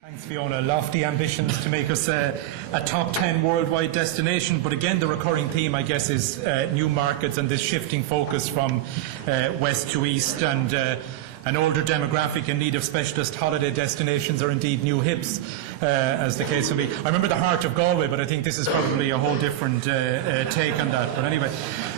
Thanks, Fiona. Lofty ambitions to make us a top 10 worldwide destination, but again the recurring theme, I guess, is new markets and this shifting focus from west to east, and an older demographic in need of specialist holiday destinations or indeed new hips, as the case may be. I remember the heart of Galway, but I think this is probably a whole different take on that. But anyway,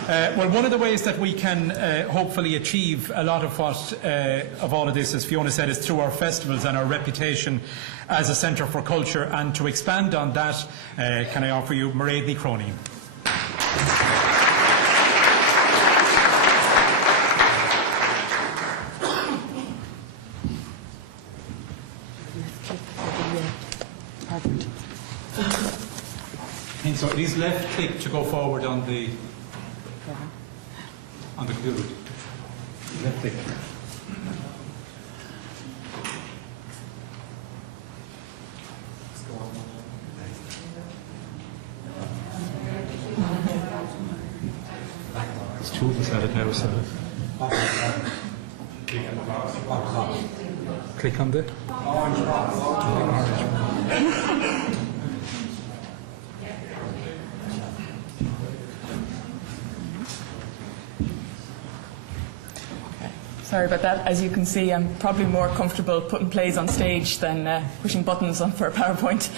well, one of the ways that we can hopefully achieve a lot of what of all of this, as Fiona said, is through our festivals and our reputation as a centre for culture. And to expand on that, can I offer you Mairead Chroinin. So it is left click to go forward on the computer. Left click. There's two of us at it now, so click on the orange. Sorry about that. As you can see, I'm probably more comfortable putting plays on stage than pushing buttons on for a PowerPoint.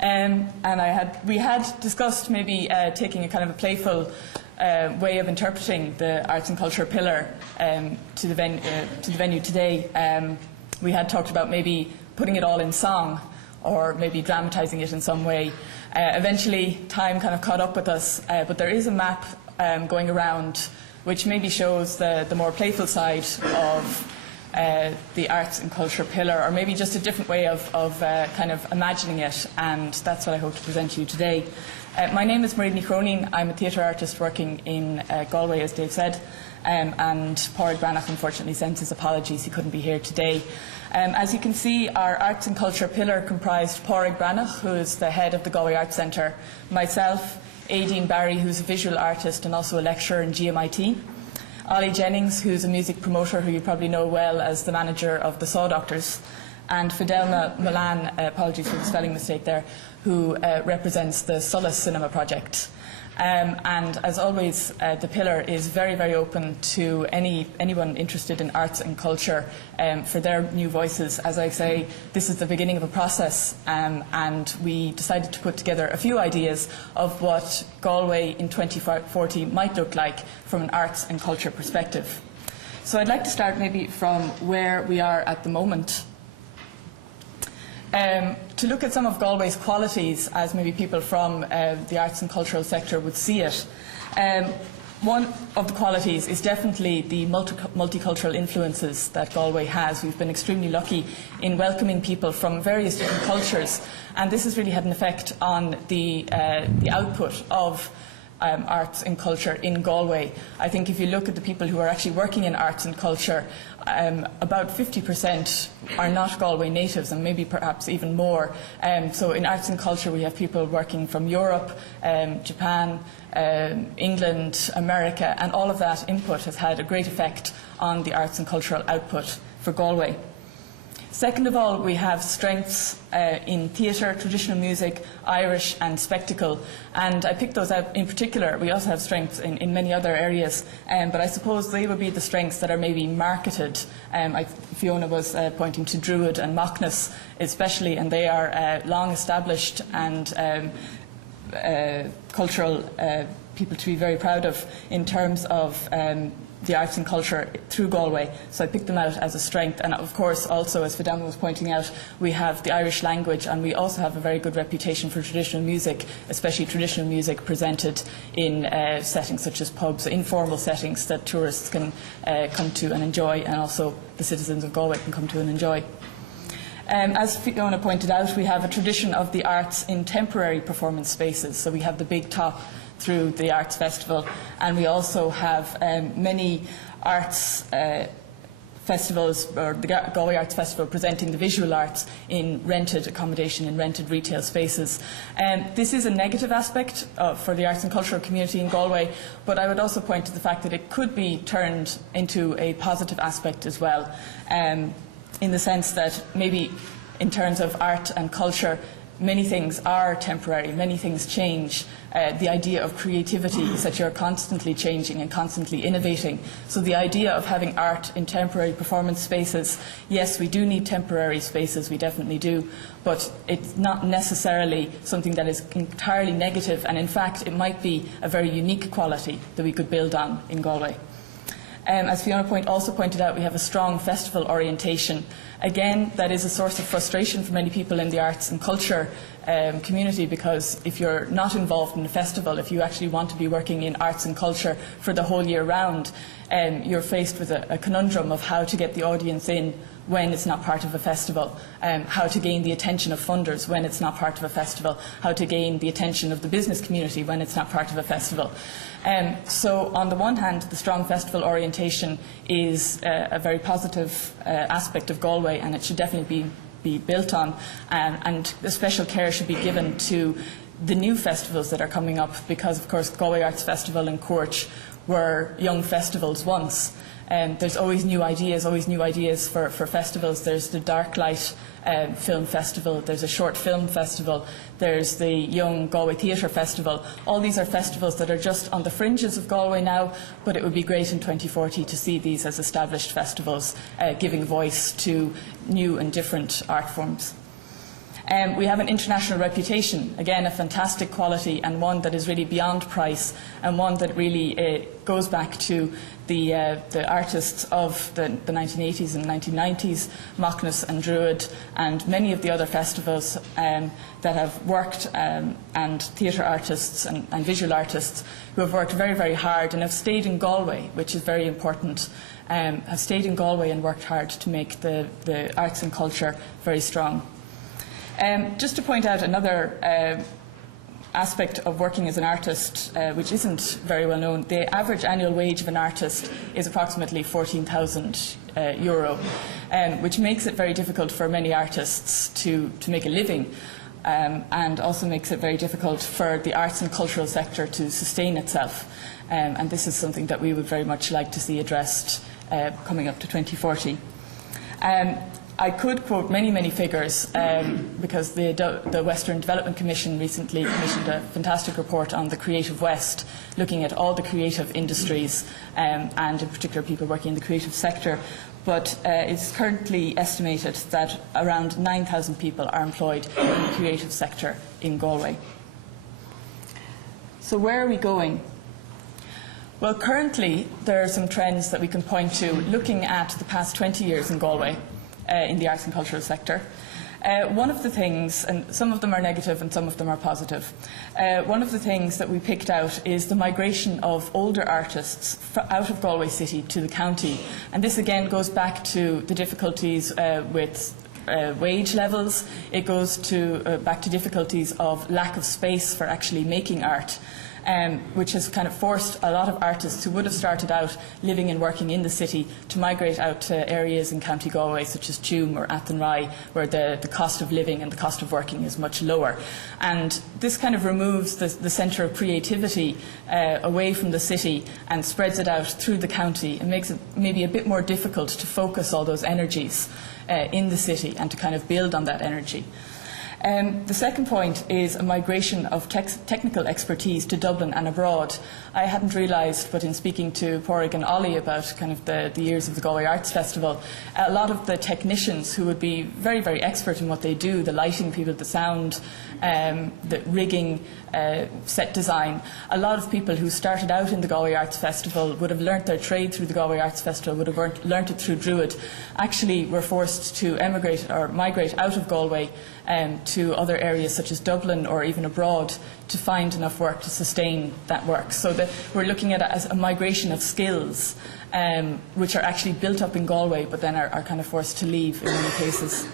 And we had discussed maybe taking a kind of a playful way of interpreting the arts and culture pillar to the venue today. We had talked about maybe putting it all in song or maybe dramatising it in some way. Eventually, time kind of caught up with us, but there is a map going around which maybe shows the more playful side of the arts and culture pillar, or maybe just a different way of kind of imagining it, and that's what I hope to present to you today. My name is Mairead Chroinin. I'm a theatre artist working in Galway, as Dave said, and Pádraig Branagh unfortunately sends his apologies, he couldn't be here today. As you can see, our arts and culture pillar comprised Pádraig Branagh, who is the head of the Galway Arts Centre, myself, Aideen Barry, who's a visual artist and also a lecturer in GMIT, Ollie Jennings, who's a music promoter who you probably know well as the manager of the Saw Doctors, and Fidelma Milan, apologies for the spelling mistake there, who represents the Solace Cinema Project. And as always, the pillar is very, very open to anyone interested in arts and culture for their new voices. As I say, this is the beginning of a process, and we decided to put together a few ideas of what Galway in 2040 might look like from an arts and culture perspective. So I'd like to start maybe from where we are at the moment. To look at some of Galway's qualities as maybe people from the arts and cultural sector would see it. One of the qualities is definitely the multicultural influences that Galway has. We've been extremely lucky in welcoming people from various different cultures, and this has really had an effect on the output of arts and culture in Galway. I think if you look at the people who are actually working in arts and culture, about 50% are not Galway natives, and maybe perhaps even more. So in arts and culture we have people working from Europe, Japan, England, America, and all of that input has had a great effect on the arts and cultural output for Galway. Second of all, we have strengths in theatre, traditional music, Irish and spectacle, and I picked those out in particular. We also have strengths in many other areas, but I suppose they would be the strengths that are maybe marketed. Fiona was pointing to Druid and Mockness especially, and they are long established and cultural people to be very proud of in terms of the arts and culture through Galway. So I picked them out as a strength. And of course also, as Fidelma was pointing out, we have the Irish language, and we also have a very good reputation for traditional music, especially traditional music presented in settings such as pubs, informal settings that tourists can come to and enjoy, and also the citizens of Galway can come to and enjoy. As Fiona pointed out, we have a tradition of the arts in temporary performance spaces. So we have the Big Top through the Arts Festival, and we also have many arts festivals, or the Galway Arts Festival, presenting the visual arts in rented accommodation, in rented retail spaces. This is a negative aspect for the arts and cultural community in Galway, but I would also point to the fact that it could be turned into a positive aspect as well, in the sense that maybe in terms of art and culture, many things are temporary, many things change. The idea of creativity is that you're constantly changing and constantly innovating. So the idea of having art in temporary performance spaces, yes, we do need temporary spaces, we definitely do, but it's not necessarily something that is entirely negative, and in fact it might be a very unique quality that we could build on in Galway. As Fiona also pointed out, we have a strong festival orientation. Again, that is a source of frustration for many people in the arts and culture community, because if you're not involved in a festival, if you actually want to be working in arts and culture for the whole year round, you're faced with a conundrum of how to get the audience in when it's not part of a festival, how to gain the attention of funders when it's not part of a festival, how to gain the attention of the business community when it's not part of a festival. So on the one hand, the strong festival orientation is a very positive aspect of Galway, and it should definitely be built on, and the special care should be given to the new festivals that are coming up, because of course Galway Arts Festival and Courch were young festivals once. There's always new ideas for festivals. There's the Darklight Film Festival, there's a Short Film Festival, there's the Young Galway Theatre Festival. All these are festivals that are just on the fringes of Galway now, but it would be great in 2040 to see these as established festivals, giving voice to new and different art forms. We have an international reputation, again a fantastic quality, and one that is really beyond price, and one that really goes back to the artists of the 1980s and 1990s, Macnas and Druid, and many of the other festivals that have worked, and theatre artists and visual artists who have worked very, very hard and have stayed in Galway, which is very important, have stayed in Galway and worked hard to make the arts and culture very strong. Just to point out another aspect of working as an artist, which isn't very well known, the average annual wage of an artist is approximately €14,000, which makes it very difficult for many artists to make a living, and also makes it very difficult for the arts and cultural sector to sustain itself. And this is something that we would very much like to see addressed coming up to 2040. I could quote many, many figures, because the Western Development Commission recently commissioned a fantastic report on the Creative West, looking at all the creative industries, and in particular people working in the creative sector. But it's currently estimated that around 9,000 people are employed in the creative sector in Galway. So where are we going? Well, currently there are some trends that we can point to looking at the past 20 years in Galway. In the arts and cultural sector. One of the things, and some of them are negative and some of them are positive, one of the things that we picked out is the migration of older artists out of Galway City to the county. And this again goes back to the difficulties with wage levels. It goes back to difficulties of lack of space for actually making art. Which has kind of forced a lot of artists who would have started out living and working in the city to migrate out to areas in County Galway, such as Tuam or Athenry, where the cost of living and the cost of working is much lower. And this kind of removes the centre of creativity away from the city and spreads it out through the county, and makes it maybe a bit more difficult to focus all those energies in the city and to kind of build on that energy. The second point is a migration of technical expertise to Dublin and abroad. I hadn't realised, but in speaking to Pádraig and Ollie about kind of the years of the Galway Arts Festival, a lot of the technicians who would be very, very expert in what they do, the lighting people, the sound, the rigging, set design, a lot of people who started out in the Galway Arts Festival would have learnt their trade through the Galway Arts Festival, would have learnt it through Druid, actually were forced to emigrate or migrate out of Galway to other areas such as Dublin or even abroad to find enough work to sustain that work. So that we're looking at it as a migration of skills which are actually built up in Galway but then are kind of forced to leave in many cases.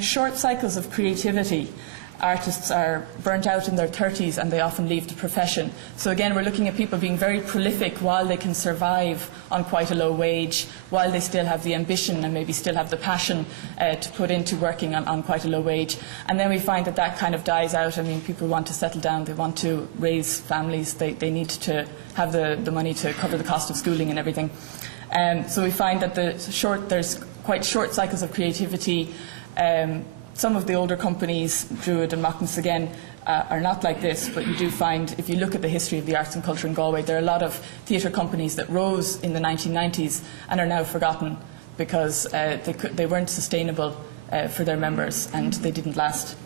Short cycles of creativity. Artists are burnt out in their 30s and they often leave the profession. So again, we're looking at people being very prolific while they can survive on quite a low wage, while they still have the ambition and maybe still have the passion to put into working on quite a low wage. And then we find that that kind of dies out. I mean, people want to settle down, they want to raise families, they need to have the money to cover the cost of schooling and everything. So we find that there's quite short cycles of creativity. Some of the older companies, Druid and Macnas again, are not like this, but you do find, if you look at the history of the arts and culture in Galway, there are a lot of theatre companies that rose in the 1990s and are now forgotten because they weren't sustainable for their members and they didn't last.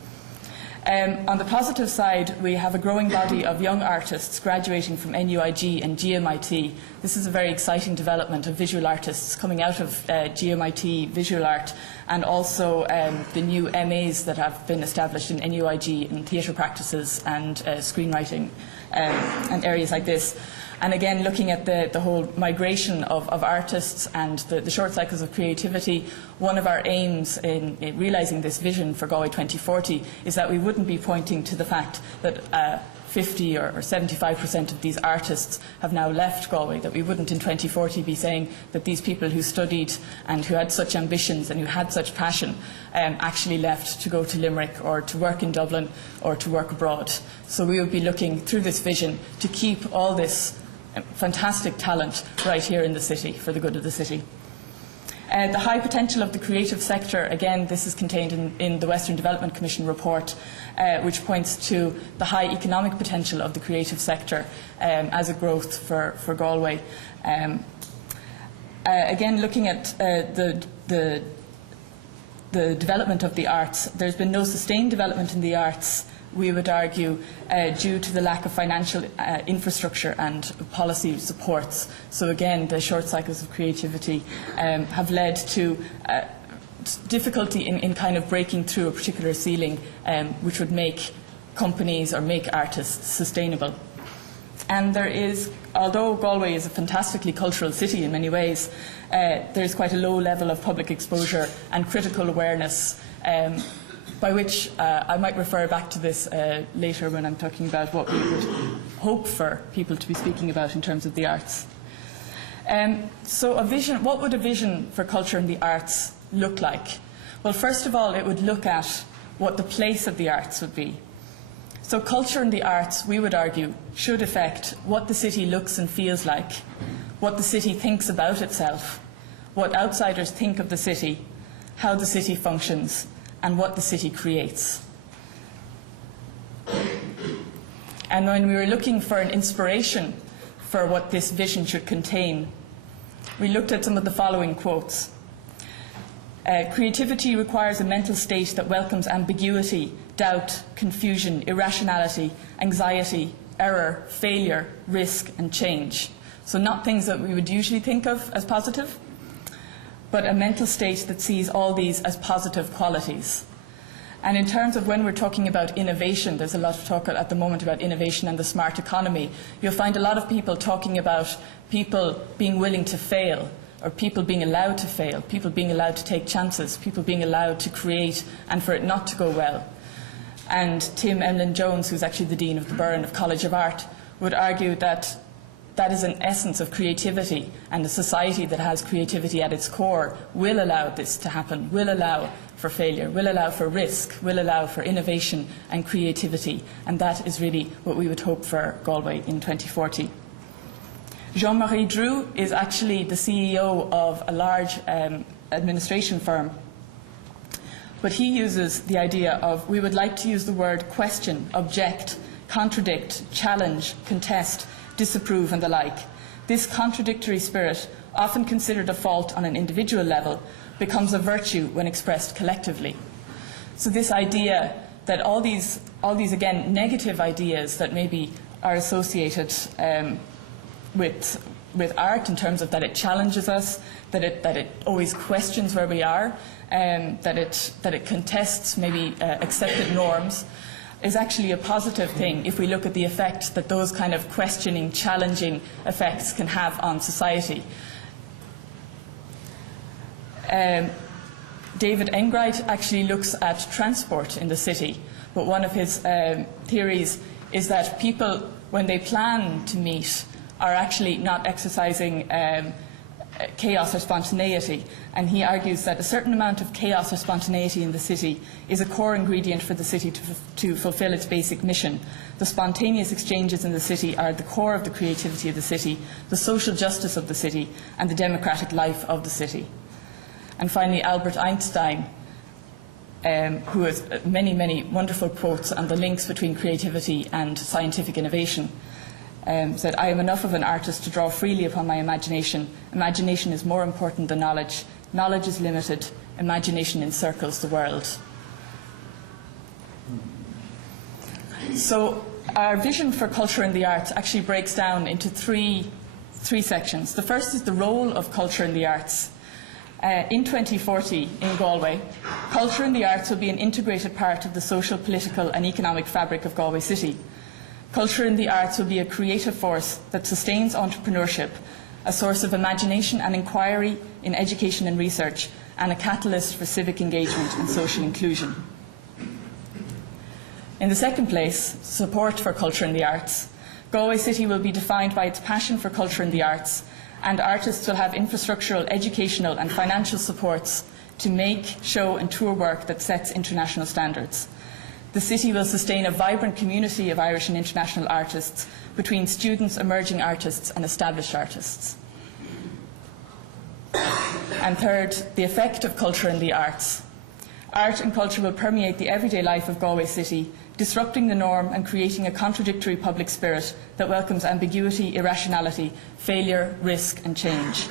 On the positive side, we have a growing body of young artists graduating from NUIG and GMIT. This is a very exciting development of visual artists coming out of GMIT visual art, and also the new MAs that have been established in NUIG in theatre practices and screenwriting and areas like this. And again, looking at the whole migration of artists and the short cycles of creativity, one of our aims in realising this vision for Galway 2040 is that we wouldn't be pointing to the fact that 50 or 75% of these artists have now left Galway, that we wouldn't in 2040 be saying that these people who studied and who had such ambitions and who had such passion actually left to go to Limerick or to work in Dublin or to work abroad. So we would be looking through this vision to keep all this fantastic talent right here in the city for the good of the city. The high potential of the creative sector, again, this is contained in the Western Development Commission report, which points to the high economic potential of the creative sector as a growth for Galway. Again, looking at the development of the arts, there's been no sustained development in the arts, we would argue, due to the lack of financial infrastructure and policy supports. So again, the short cycles of creativity have led to difficulty in kind of breaking through a particular ceiling, which would make companies or make artists sustainable. And there is, although Galway is a fantastically cultural city in many ways, there is quite a low level of public exposure and critical awareness, by which I might refer back to this later when I'm talking about what we would hope for people to be speaking about in terms of the arts. So a vision, what would a vision for culture and the arts look like? Well, first of all, it would look at what the place of the arts would be. So culture and the arts, we would argue, should affect what the city looks and feels like, what the city thinks about itself, what outsiders think of the city, how the city functions, and what the city creates. And when we were looking for an inspiration for what this vision should contain, we looked at some of the following quotes. Creativity requires a mental state that welcomes ambiguity, doubt, confusion, irrationality, anxiety, error, failure, risk, and change. So not things that we would usually think of as positive, but a mental state that sees all these as positive qualities. And in terms of when we're talking about innovation, there's a lot of talk at the moment about innovation and the smart economy. You'll find a lot of people talking about people being willing to fail, or people being allowed to fail, people being allowed to take chances, people being allowed to create and for it not to go well. And Tim Emlyn-Jones, who's actually the Dean of the Burren of College of Art, would argue that that is an essence of creativity, and a society that has creativity at its core will allow this to happen, will allow for failure, will allow for risk, will allow for innovation and creativity, and that is really what we would hope for Galway in 2040. Jean-Marie Drew is actually the CEO of a large administration firm, but he uses the idea of, we would like to use the word question, object, contradict, challenge, contest, disapprove and the like. This contradictory spirit, often considered a fault on an individual level, becomes a virtue when expressed collectively. So this idea that all these again negative ideas that maybe are associated with art, in terms of that it challenges us, that it always questions where we are, that it contests maybe accepted norms, is actually a positive thing if we look at the effect that those kind of questioning, challenging effects can have on society. David Engright actually looks at transport in the city, but one of his theories is that people, when they plan to meet, are actually not exercising chaos or spontaneity, and he argues that a certain amount of chaos or spontaneity in the city is a core ingredient for the city to fulfil its basic mission. The spontaneous exchanges in the city are at the core of the creativity of the city, the social justice of the city, and the democratic life of the city. And finally, Albert Einstein who has many, many wonderful quotes on the links between creativity and scientific innovation, said, "I am enough of an artist to draw freely upon my imagination. Imagination is more important than knowledge. Knowledge is limited. Imagination encircles the world." So our vision for culture and the arts actually breaks down into three sections. The first is the role of culture and the arts. In 2040 in Galway, culture and the arts will be an integrated part of the social, political and economic fabric of Galway City. Culture and the arts will be a creative force that sustains entrepreneurship, a source of imagination and inquiry in education and research, and a catalyst for civic engagement and social inclusion. In the second place, support for culture and the arts. Galway City will be defined by its passion for culture and the arts, and artists will have infrastructural, educational and financial supports to make, show and tour work that sets international standards. The city will sustain a vibrant community of Irish and international artists between students, emerging artists and established artists. And third, the effect of culture and the arts. Art and culture will permeate the everyday life of Galway City, disrupting the norm and creating a contradictory public spirit that welcomes ambiguity, irrationality, failure, risk and change.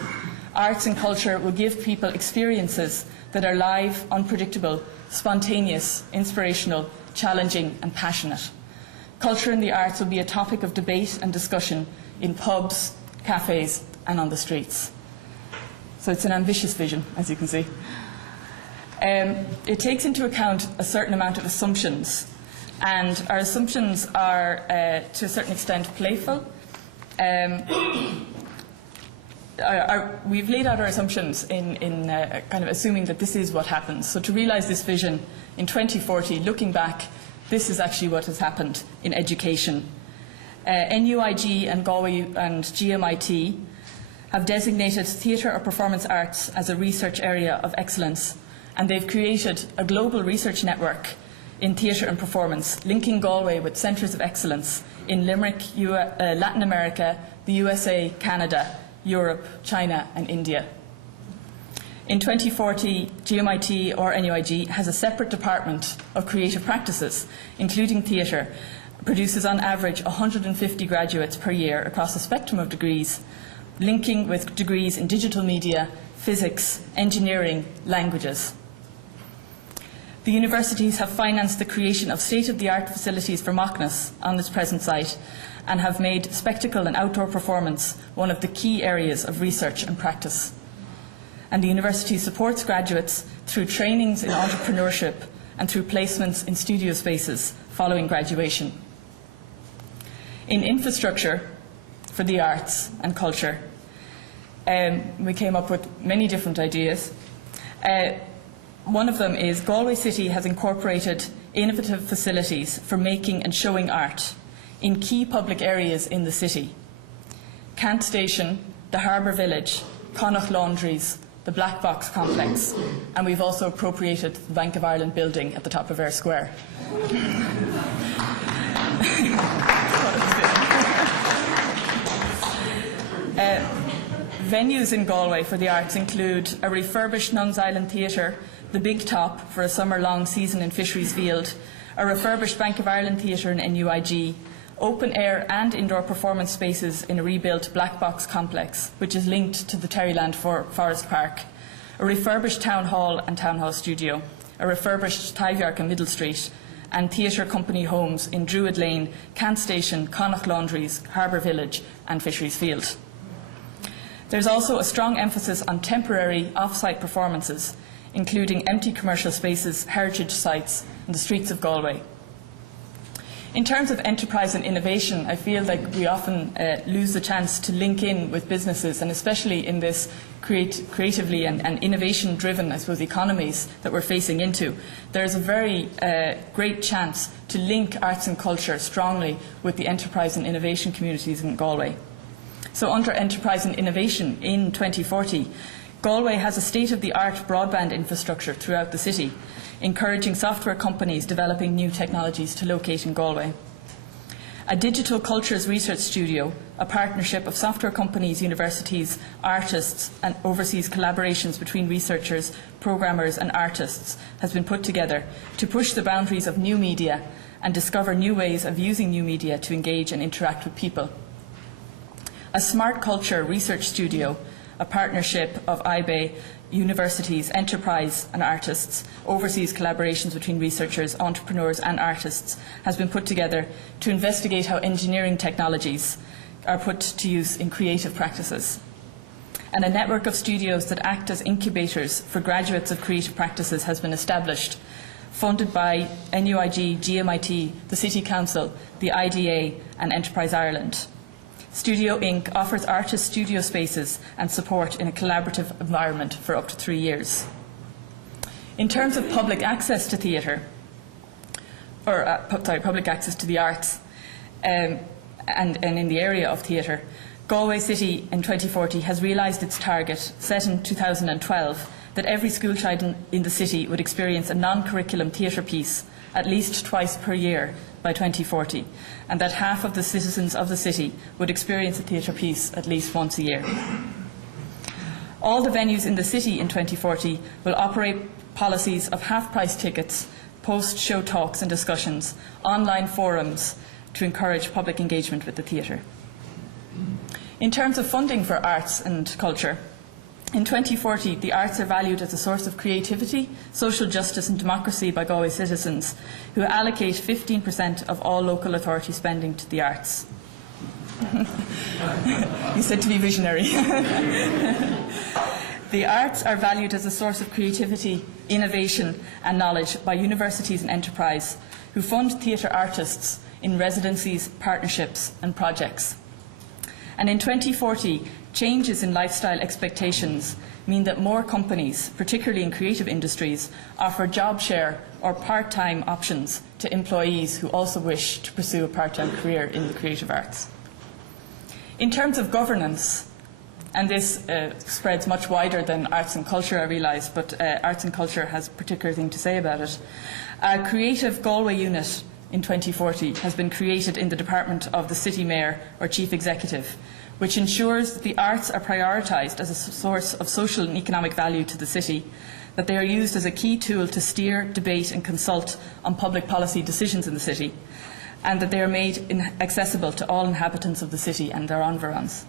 Arts and culture will give people experiences that are live, unpredictable, spontaneous, inspirational, challenging and passionate. Culture and the arts will be a topic of debate and discussion in pubs, cafes and on the streets. So it's an ambitious vision, as you can see. It takes into account a certain amount of assumptions, and our assumptions are, to a certain extent, playful. We've laid out our assumptions in kind of assuming that this is what happens. So to realise this vision in 2040, looking back, this is actually what has happened in education. NUIG and Galway and GMIT have designated theatre or performance arts as a research area of excellence, and they've created a global research network in theatre and performance, linking Galway with centres of excellence in Limerick, Latin America, the USA, Canada, Europe, China and India. In 2040, GMIT or NUIG has a separate department of creative practices, including theatre, produces on average 150 graduates per year across a spectrum of degrees, linking with degrees in digital media, physics, engineering, languages. The universities have financed the creation of state-of-the-art facilities for Macnas on its present site and have made spectacle and outdoor performance one of the key areas of research and practice. And the university supports graduates through trainings in entrepreneurship and through placements in studio spaces following graduation. In infrastructure for the arts and culture, we came up with many different ideas. One of them is Galway City has incorporated innovative facilities for making and showing art in key public areas in the city. Cant Station, the Harbour Village, Connacht Laundries, the Black Box Complex, and we've also appropriated the Bank of Ireland building at the top of Eyre Square. Venues in Galway for the arts include a refurbished Nuns Island Theatre, the Big Top for a summer-long season in Fisheries Field, a refurbished Bank of Ireland Theatre in NUIG, open-air and indoor performance spaces in a rebuilt Black Box Complex, which is linked to the Terryland Forest Park, a refurbished Town Hall and Town Hall Studio, a refurbished Tyveark and Middle Street, and theatre company homes in Druid Lane, Cant Station, Connacht Laundries, Harbour Village and Fisheries Field. There's also a strong emphasis on temporary off-site performances, including empty commercial spaces, heritage sites and the streets of Galway. In terms of enterprise and innovation, I feel like we often lose the chance to link in with businesses, and especially in this creatively and innovation-driven, I suppose, economies that we're facing into. There's a very great chance to link arts and culture strongly with the enterprise and innovation communities in Galway. So under enterprise and innovation in 2040, Galway has a state-of-the-art broadband infrastructure throughout the city, encouraging software companies developing new technologies to locate in Galway. A digital cultures research studio, a partnership of software companies, universities, artists and overseas collaborations between researchers, programmers and artists has been put together to push the boundaries of new media and discover new ways of using new media to engage and interact with people. A smart culture research studio, a partnership of IBE, universities, enterprise and artists, overseas collaborations between researchers, entrepreneurs and artists has been put together to investigate how engineering technologies are put to use in creative practices. And a network of studios that act as incubators for graduates of creative practices has been established, funded by NUIG, GMIT, the City Council, the IDA and Enterprise Ireland. Studio Inc. offers artist studio spaces and support in a collaborative environment for up to 3 years. In terms of public access to theatre, public access to the arts, and in the area of theatre, Galway City in 2040 has realised its target, set in 2012, that every school child in the city would experience a non-curriculum theatre piece at least twice per year by 2040, and that half of the citizens of the city would experience a theatre piece at least once a year. All the venues in the city in 2040 will operate policies of half-price tickets, post-show talks and discussions, online forums to encourage public engagement with the theatre. In terms of funding for arts and culture, in 2040, the arts are valued as a source of creativity, social justice and democracy by Galway citizens, who allocate 15% of all local authority spending to the arts. You said to be visionary. The arts are valued as a source of creativity, innovation and knowledge by universities and enterprise, who fund theatre artists in residencies, partnerships and projects. And in 2040, changes in lifestyle expectations mean that more companies, particularly in creative industries, offer job share or part-time options to employees who also wish to pursue a part-time career in the creative arts. In terms of governance, and this spreads much wider than arts and culture, I realise, but arts and culture has a particular thing to say about it. A Creative Galway unit in 2040 has been created in the department of the City Mayor or Chief Executive, which ensures that the arts are prioritised as a source of social and economic value to the city, that they are used as a key tool to steer, debate and consult on public policy decisions in the city, and that they are made accessible to all inhabitants of the city and their environs.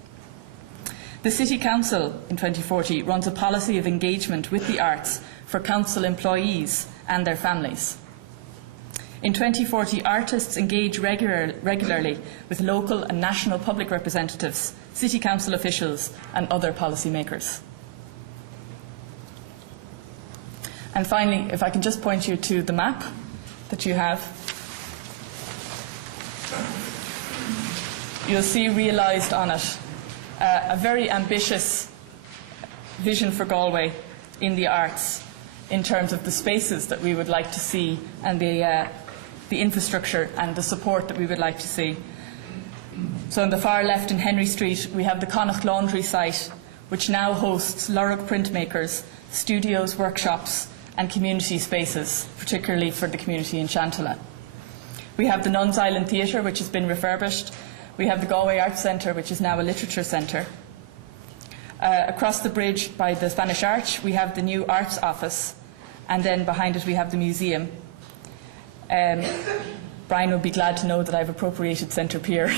The City Council in 2040 runs a policy of engagement with the arts for council employees and their families. In 2040, artists engage regularly with local and national public representatives, City Council officials and other policymakers. And finally, if I can just point you to the map that you have. You'll see realised on it a very ambitious vision for Galway in the arts in terms of the spaces that we would like to see and the infrastructure and the support that we would like to see. So on the far left in Henry Street, we have the Connacht Laundry site, which now hosts Lurrock printmakers, studios, workshops and community spaces, particularly for the community in Chantala. We have the Nuns Island Theatre, which has been refurbished. We have the Galway Arts Centre, which is now a literature centre. Across the bridge by the Spanish Arch, we have the new Arts Office, and then behind it we have the museum. Brian would be glad to know that I've appropriated Centre Pier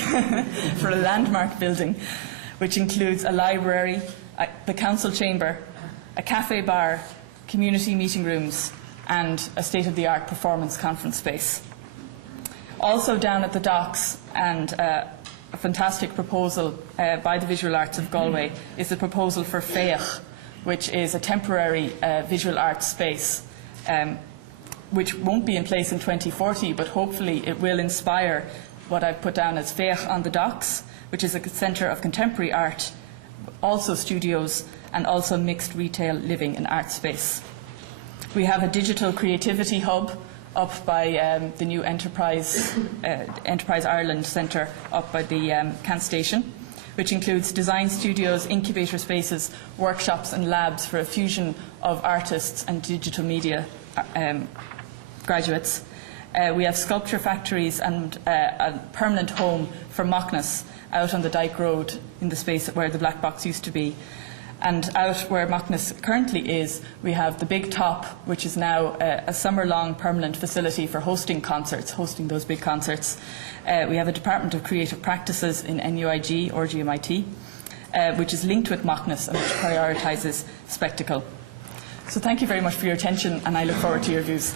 for a landmark building, which includes a library, the council chamber, a cafe bar, community meeting rooms, and a state-of-the-art performance conference space. Also down at the docks, and a fantastic proposal by the Visual Arts of Galway, is the proposal for Féach, which is a temporary visual arts space, which won't be in place in 2040, but hopefully it will inspire what I've put down as Féach on the Docks, which is a centre of contemporary art, also studios, and also mixed retail, living and art space. We have a digital creativity hub up by the new Enterprise Ireland Centre up by the Kent Station, which includes design studios, incubator spaces, workshops and labs for a fusion of artists and digital media graduates. We have sculpture factories and a permanent home for Macnas out on the Dyke Road in the space where the Black Box used to be. And out where Macnas currently is, we have the Big Top, which is now a summer-long permanent facility for hosting concerts, hosting those big concerts. We have a Department of Creative Practices in NUIG or GMIT, which is linked with Macnas and which prioritises spectacle. So thank you very much for your attention, and I look forward to your views.